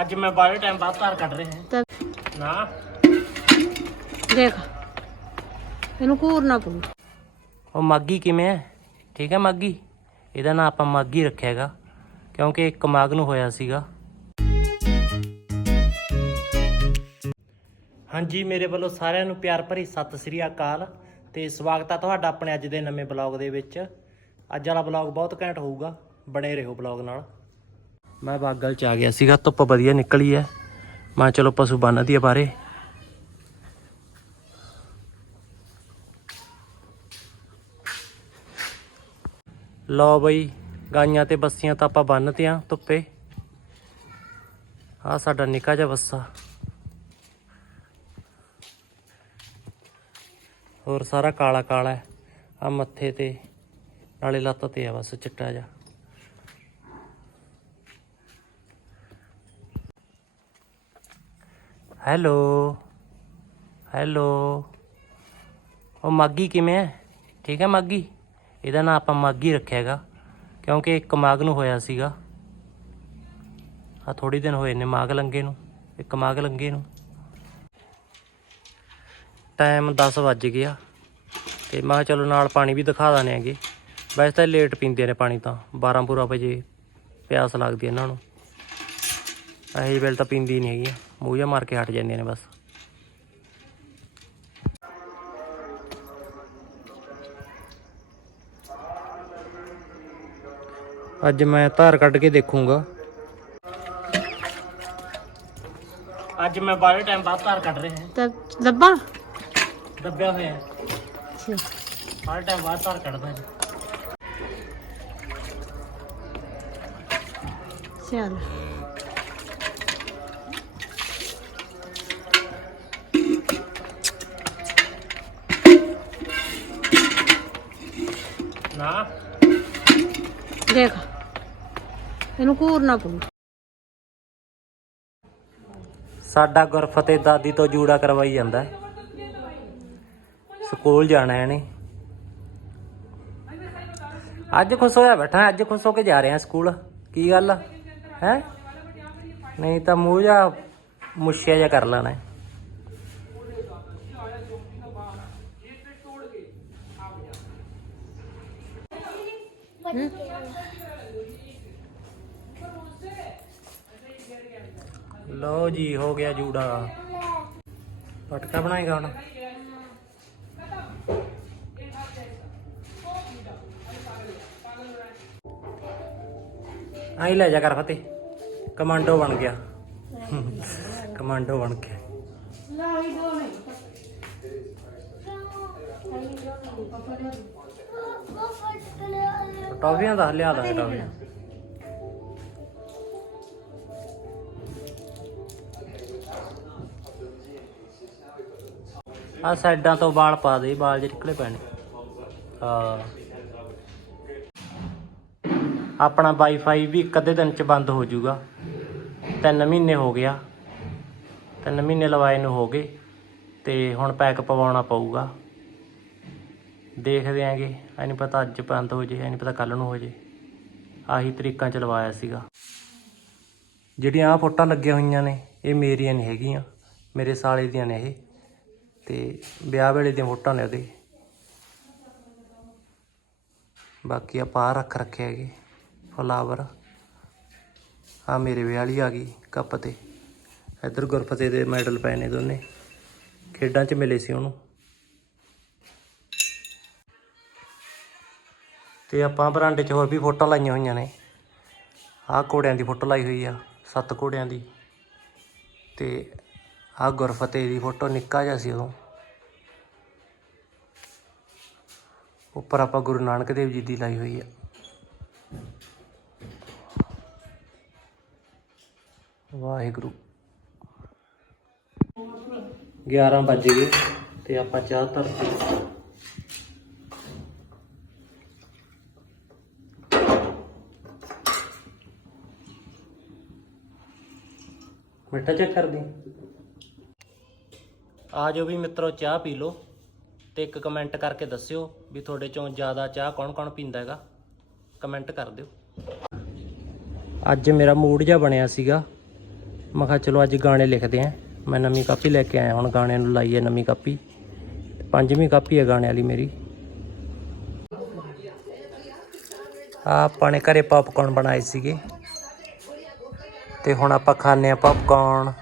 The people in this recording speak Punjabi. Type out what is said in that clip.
ਅੱਜ ਮੈਂ ਬਾਰੇ ਟਾਈਮ ਬਾਅਦ ਧਾਰ ਕੱਢ ਰਿਹਾ ਹਾਂ। ਤਾਂ ਨਾ। ਦੇਖ। ਇਹਨੂੰ ਘੂਰਨਾ ਪਊ ਉਹ ਮਾਗੀ ਕਿਵੇਂ ਹੈ? ਠੀਕ ਹੈ ਮਾਗੀ? ਇਹਦਾ ਨਾਂ ਆਪਾਂ ਮਾਗੀ ਰੱਖਿਆ ਹੈਗਾ ਕਿਉਂਕਿ ਇੱਕ ਮਾਗ ਨੂੰ ਹੋਇਆ ਸੀਗਾ। ਹਾਂਜੀ ਮੇਰੇ ਵੱਲੋਂ ਸਾਰਿਆਂ ਨੂੰ ਪਿਆਰ ਭਰੀ ਸਤਿ ਸ੍ਰੀ ਅਕਾਲ ਤੇ ਸਵਾਗਤ ਹੈ ਤੁਹਾਡਾ ਆਪਣੇ ਅੱਜ ਦੇ ਨਵੇਂ ਬਲੌਗ ਦੇ ਵਿੱਚ। ਅੱਜ ਵਾਲਾ ਬਲੌਗ ਬਹੁਤ ਘੈਂਟ ਹੋਊਗਾ ਬਣੇ ਰਹੋ ਬਲੌਗ ਨਾਲ। ਮੈਂ ਬਾਗਲ ਚ ਆ ਗਿਆ ਸੀਗਾ, ਧੁੱਪ ਵਧੀਆ ਨਿਕਲੀ ਹੈ ਮੈਂ ਕਿਹਾ ਚਲੋ ਪਸ਼ੂ ਬੰਨ ਦੀਏ ਬਾਰੇ ਲਓ ਬਈ, ਗਾਈਆਂ ਤੇ ਬੱਸੀਆਂ ਤਾਂ ਆਪਾਂ ਬੰਨਤੇ ਆ ਧੁੱਪੇ। ਆ ਸਾਡਾ ਨਿੱਕਾ ਜਿਹਾ ਬੱਸਾ। ਹੋਰ ਸਾਰਾ ਕਾਲਾ ਕਾਲਾ ਹੈ ਆ ਮੱਥੇ ਤੇ, ਨਾਲੇ ਲੱਤ ਤੇ ਆ ਬਸ ਚਿੱਟਾ ਜਿਹਾ। ਹੈਲੋ। ਹੈਲੋ। ਉਹ ਮਾਗੀ ਕਿਵੇਂ ਹੈ ਠੀਕ ਹੈ ਮਾਗੀ? ਇਹਦਾ ਨਾਂ ਆਪਾਂ ਮਾਗੀ ਰੱਖਿਆ ਹੈਗਾ, ਕਿਉਂਕਿ ਇੱਕ ਮਾਗ ਨੂੰ ਹੋਇਆ ਸੀਗਾ। ਆ ਥੋੜੀ ਦਿਨ ਹੋਏ ਨੇ ਮਾਗ ਲੰਗੇ ਨੂੰ, ਇੱਕ ਮਾਗ ਲੰਗੇ ਨੂੰ। ਟਾਈਮ 10 ਵੱਜ ਗਿਆ, ਤੇ ਮੈਂ ਕਿਹਾ ਚਲੋ ਨਾਲ ਪਾਣੀ ਵੀ ਦਿਖਾ ਦਾਨੇ ਹੈਗੇ। ਵੈਸੇ ਤਾਂ ਲੇਟ ਪੀਂਦੇ ਨੇ ਪਾਣੀ ਤਾਂ 12 ਪੂਰਾ ਵਜੇ ਪਿਆਸ ਲੱਗਦੀ ਇਹਨਾਂ ਨੂੰ। ਇਹੀ ਵੇਲ ਤਾਂ ਪੀਂਦੀ ਨਹੀਂ ਹੈਗੀ। ਮੂੰਹ ਜਿਹਾ ਮਾਰ ਕੇ ਹਟ ਜਾਂਦੀਆਂ ਨੇ ਬਸ। ਅੱਜ ਮੈਂ ਧਾਰ ਕੱਢ ਕੇ ਦੇਖੂੰਗਾ। ਅੱਜ ਮੈਂ ਬਾਰੇ ਟਾਈਮ ਬਾਅਦ ਧਾਰ ਕੱਢ ਰਿਹਾ। ਹਾਂ ਤਾਂ ਲੱਭਾ ਦੱਬਿਆ ਹੋਇਆ। ਹੈ ਅੱਛਾ। ਬਾਰੇ ਟਾਈਮ ਬਾਅਦ ਧਾਰ ਕੱਢਦਾ ਜੀ। ਚੱਲ। ਨਾ। ਦੇਖ ਇਹਨੂੰ ਘੂਰਨਾ ਪਊ ਸਾਡਾ ਗੁਰਫਤਿਹ ਦਾਦੀ ਤੋਂ ਜੂੜਾ ਕਰਵਾਈ ਜਾਂਦਾ ਹੈ। ਸਕੂਲ ਜਾਣਾ ਇਹਨੇ ਅੱਜ ਖੁਸ਼ ਹੋਇਆ ਬੈਠਾ ਅੱਜ ਖੁਸ਼ ਹੋ ਕੇ ਜਾ ਰਿਹਾ ਸਕੂਲ। ਕੀ ਗੱਲ ਹੈ? ਨਹੀਂ ਤਾਂ ਮੂੰਹ ਜਾ ਮੁੱਛਿਆ ਜਾ ਕਰ ਲੈਣਾ ਹੈ। ਲਓ ਜੀ, ਹੋ ਗਿਆ ਜੂੜਾ। ਪਟਕਾ ਬਣਾਏਗਾ ਹੁਣ? ਆਈ ਲੈ ਜਾ ਕਰ ਫਤਿਹ। ਕਮਾਂਡੋ ਬਣ ਗਿਆ। ਕਮਾਂਡੋ ਬਣ ਗਿਆ। ਟੌਫੀਆਂ ਦਾ ਲਿਆ ਦਾਂਗੇ ਟੌਫੀਆਂ। ਆ ਸਾਈਡਾਂ ਤੋਂ ਵਾਲ ਪਾ ਦੇ ਵਾਲ ਜੇ ਨਿਕਲੇ ਪੈਣੇ। ਹਾਂ। ਆਪਣਾ ਵਾਈਫਾਈ ਵੀ ਇੱਕ ਅੱਧੇ ਦਿਨ ਚ ਬੰਦ ਹੋ ਜਾਊਗਾ। ਤਿੰਨ ਮਹੀਨੇ ਹੋ ਗਿਆ। ਤਿੰਨ ਮਹੀਨੇ ਲਵਾਏ ਨੂੰ ਹੋ ਗਏ। ਤੇ ਹੁਣ ਪੈਕ ਪਵਾਉਣਾ ਪਊਗਾ। ਦੇਖਦੇ ਆਂਗੇ ਐ ਨਹੀਂ ਪਤਾ ਅੱਜ ਬੰਦ ਹੋ ਜੇ, ਐ ਨਹੀਂ ਪਤਾ ਕੱਲ ਨੂੰ ਹੋ ਜੇ। ਆਹੀ ਤਰੀਕਾਂ ਚਲਵਾਇਆ ਸੀਗਾ। ਜਿਹੜੀਆਂ ਆ ਫੋਟਾਂ ਲੱਗੀਆਂ ਹੋਈਆਂ ਨੇ, ਇਹ ਮੇਰੀਆਂ ਨਹੀਂ ਹੈਗੀਆਂ, ਮੇਰੇ ਸਾਲੇ ਦੀਆਂ ਨੇ ਇਹ। ਤੇ ਵਿਆਹ ਵੇਲੇ ਦੀਆਂ ਫੋਟਾਂ ਨੇ ਉਹਦੇ। ਬਾਕੀ ਆ ਪਾ ਰੱਖ ਰੱਖੇ ਹੈਗੇ ਫਲਾਵਰ ਆ ਮੇਰੇ ਵਿਆਹ ਵਾਲੀ ਆ ਗਈ ਕੱਪ ਤੇ। ਇੱਧਰ ਗੁਰਫਤਿਹ ਦੇ ਮੈਡਲ ਪਏ ਨੇ ਦੋਨੇ। ਖੇਡਾਂ 'ਚ ਮਿਲੇ ਸੀ ਉਹਨੂੰ। ਤੇ ਆਪਾਂ ਬਰਾਂਡੇ 'ਚ ਹੋਰ ਵੀ ਫੋਟੋਆਂ ਲਾਈਆਂ ਹੋਈਆਂ ਨੇ। ਆਹ ਘੋੜਿਆਂ ਦੀ ਫੋਟੋ ਲਾਈ ਹੋਈ ਆ, ਸੱਤ ਘੋੜਿਆਂ ਦੀ। ਤੇ ਆਹ ਗੁਰਫਤਿਹ ਦੀ ਫੋਟੋ ਨਿੱਕਾ ਜਿਹਾ ਸੀ ਉਦੋਂ। ਉੱਪਰ ਆਪਾਂ ਗੁਰੂ ਨਾਨਕ ਦੇਵ ਜੀ ਦੀ ਲਾਈ ਹੋਈ ਆ। ਵਾਹਿਗੁਰੂ। 11 ਵੱਜ ਗਏ ਤੇ ਆਪਾਂ ਚਾਹ ਧਰਤੀ ਮਿੱਠਾ ਚੈੱਕ ਕਰਦੀ ਆ ਜਾਓ ਵੀ ਮਿੱਤਰੋ, ਚਾਹ ਪੀ ਲਓ ਤੇ ਇੱਕ ਕਮੈਂਟ ਕਰਕੇ ਦੱਸਿਓ ਵੀ ਤੁਹਾਡੇ ਚੋਂ ਜ਼ਿਆਦਾ ਚਾਹ ਕੌਣ-ਕੌਣ ਪੀਂਦਾ ਹੈਗਾ। ਕਮੈਂਟ ਕਰ ਦਿਓ। ਅੱਜ ਮੇਰਾ ਮੂਡ ਜਿਹਾ ਬਣਿਆ ਸੀਗਾ। ਮੈਂ ਕਿਹਾ ਚਲੋ ਅੱਜ ਗਾਣੇ ਲਿਖਦੇ ਆਂ। ਮੈਂ ਨਵੀਂ ਕਾਪੀ ਲੈ ਕੇ ਆਇਆ, ਹੁਣ ਗਾਣਿਆਂ ਨੂੰ ਲਾਈਏ ਨਵੀਂ ਕਾਪੀ। ਪੰਜਵੀਂ ਕਾਪੀ ਹੈ ਗਾਣੇ ਵਾਲੀ ਮੇਰੀ। ਆ ਆਪਾਂ ਨੇ ਘਰੇ ਪੌਪਕੌਰਨ ਬਣਾਏ ਸੀਗੇ। ਅਤੇ ਹੁਣ ਆਪਾਂ ਖਾਂਦੇ ਹਾਂ ਪੋਪਕੋਨ